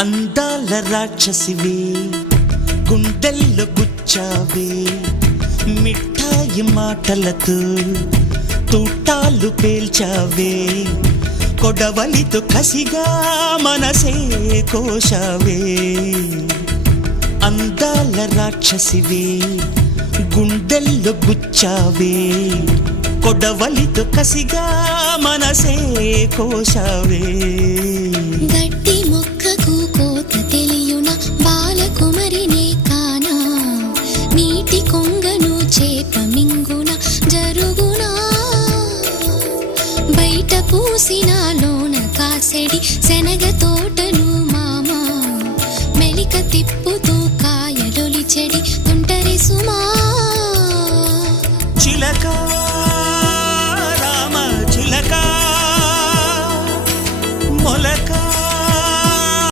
అందాల రాక్షసివే గుండెల్లో గుచ్చావే మిఠాయి మాటలతో తూటాలు పేల్చావే కొడవలితో కసిగా మనసే కోశావే అందాల రాక్షసివే గుండెల్లో గుచ్చావే కొడవలితో కసిగా మనసే కోశావే